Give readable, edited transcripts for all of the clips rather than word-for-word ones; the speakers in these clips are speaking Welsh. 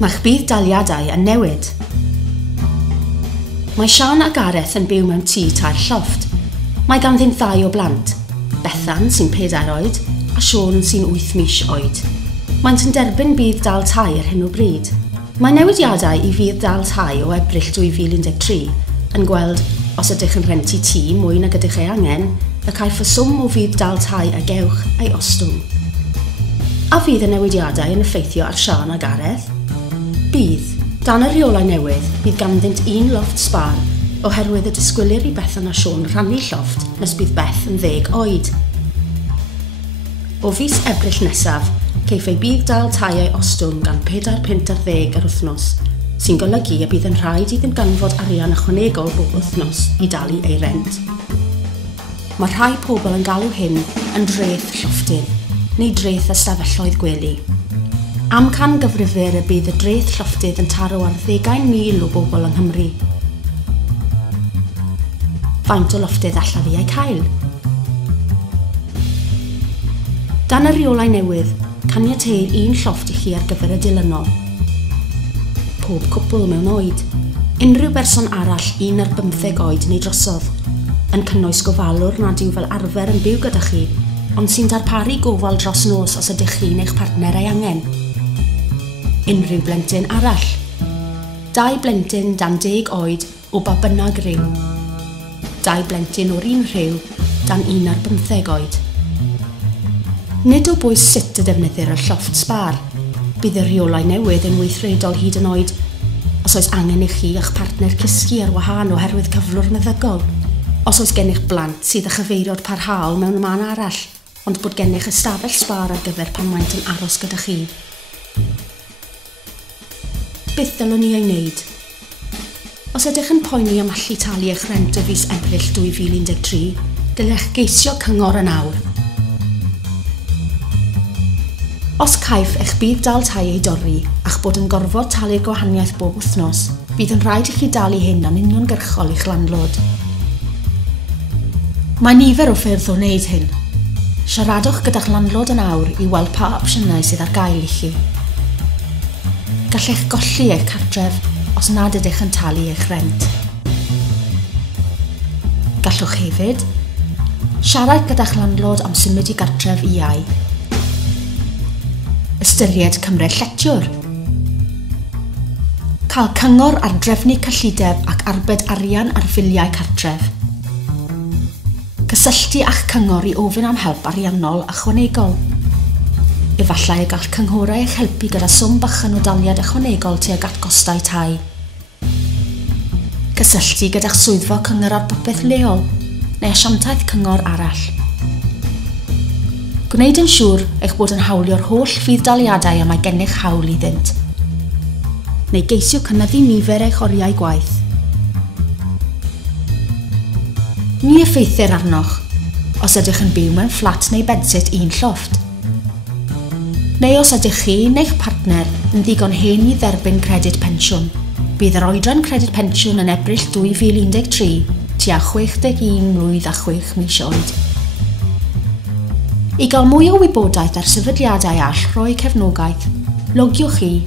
Mae'ch budd-daliadau yn newid. Mae Sian a Gareth yn byw mewn tŷ tair llofft. Mae ganddynt 2 o blant, Bethan sy'n 4 oed a Siôn sy'n 8 mis oed. Maent yn derbyn budd-dal tai ar hyn o bryd. Mae newidiadau i fudd-dal tai o Ebrill 2013 yn gweld os ydych yn rhentu tŷ mwy nag ydych ei angen, y caiff y swm o fudd-dal tai a gewch ei ostwng. A fydd y newidiadau yn effeithio ar Sian a Gareth? Bydd. Dan y rheolau newydd, bydd ganddynt 1 lofft sbâr, oherwydd y disgwylir i Bethan a Siôn rhannu llofft nes bydd Beth yn 10 oed. O fis Ebrill nesaf, ceiff ei budd-dal tai ei ostwng gan £4 ar 10 ar wythnos, sy'n golygu y bydd yn rhaid iddyn ganfod arian ychwanegol bob wythnos i dalu ei rent. Mae rhai pobl yn galw hyn yn dreth llofftydd, neu dreth ystafelloedd gwely. Amcan gyfrifir y bydd y dreth llofftydd yn taro ar 10,000 o bobl yng Nghymru. Faint o lofftydd allaf fi ei cael? Dan y rheolau newydd, caniateir 1 llofft i chi ar gyfer y dilynol. Pob cwpl mewn oed. Unrhyw berson arall 1 ar 15 oed neu drosodd, yn cynnwys gofalwr nad yw fel arfer yn byw gyda chi, ond sy'n darparu gofal dros nos os ydych chi neu'ch partner ei angen. Unrhyw blentyn arall. 2 blentyn dan 10 oed o ba bynnag rhyw. 2 blentyn o'r un rhyw dan 1 ar 15 oed. Nid o bwys sut y defnyddir y llofft sbâr. Bydd y rheolau newydd yn weithredol hyd yn oed os oes angen i chi eich partner cysgu ar wahân oherwydd cyflwr meddygol. Os oes gennych blant sydd â chyfeiriad parhaol mewn man arall, ond bod gennych ystafell sbâr ar gyfer pan maent yn aros gyda chi. Beth ddylwn ni ei wneud? Os ydych yn poeni am allu talu eich rent y fis Ebrill 2013, dylech geisio cyngor yn awr. Os caiff eich budd-dal tai ei dorri a'ch bod yn gorfod talu'r gwahaniaeth bob wythnos, bydd yn rhaid i chi dalu hyn yn uniongyrchol i'ch landlord. Mae nifer o ffyrdd o wneud hyn. Siaradwch gyda'ch landlord yn awr i weld pa opsiynau sydd ar gael i chi. Gallech golli eich cartref os nad ydych yn talu eich rent. Gallwch hefyd siarad gyda'ch landlord am symud i gartref iau. Ystyried cymryd lletiwr. Cael cyngor ar drefnu cyllideb ac arbed arian ar filiau cartref. Cysylltu a'ch cyngor i ofyn am help ariannol ychwanegol. Efallai y gall cynghorau eich helpu gyda swm bychan o daliad ychwanegol tuag at gostau tai. Cysylltu gyda'ch swyddfa cyngor ar popeth leol, neu asiantaeth cyngor arall. Gwneud yn siŵr eich bod yn hawlio'r holl fudd-daliadau am ei gennych hawl iddynt. Neu geisio cynyddu nifer eich oriau gwaith. Ni effeithir arnoch os ydych yn byw mewn fflat neu bedsit 1 llofft. Neu os ydych chi neu'ch partner yn ddigon hen i dderbyn credyd pensiwn. Bydd yr oedran credyd pensiwn yn Ebrill 2013 tua 61 mlwydd a 6 mis oed. I gael mwy o wybodaeth ar sefydliadau all rhoi cefnogaeth, logiwch i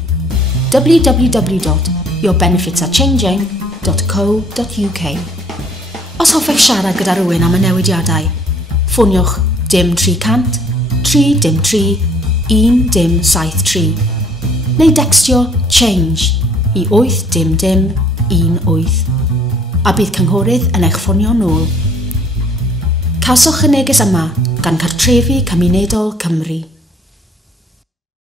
www.yourbenefitsarechanging.co.uk. Os hoffech siarad gyda rhywun am y newidiadau, ffoniwch dim 300 303 173 neu dextio change i 80018 a bydd cynghorydd yn eich ffonio nôl. Cawswch y neges yma gan Cartrefi Cymunedol Cymru.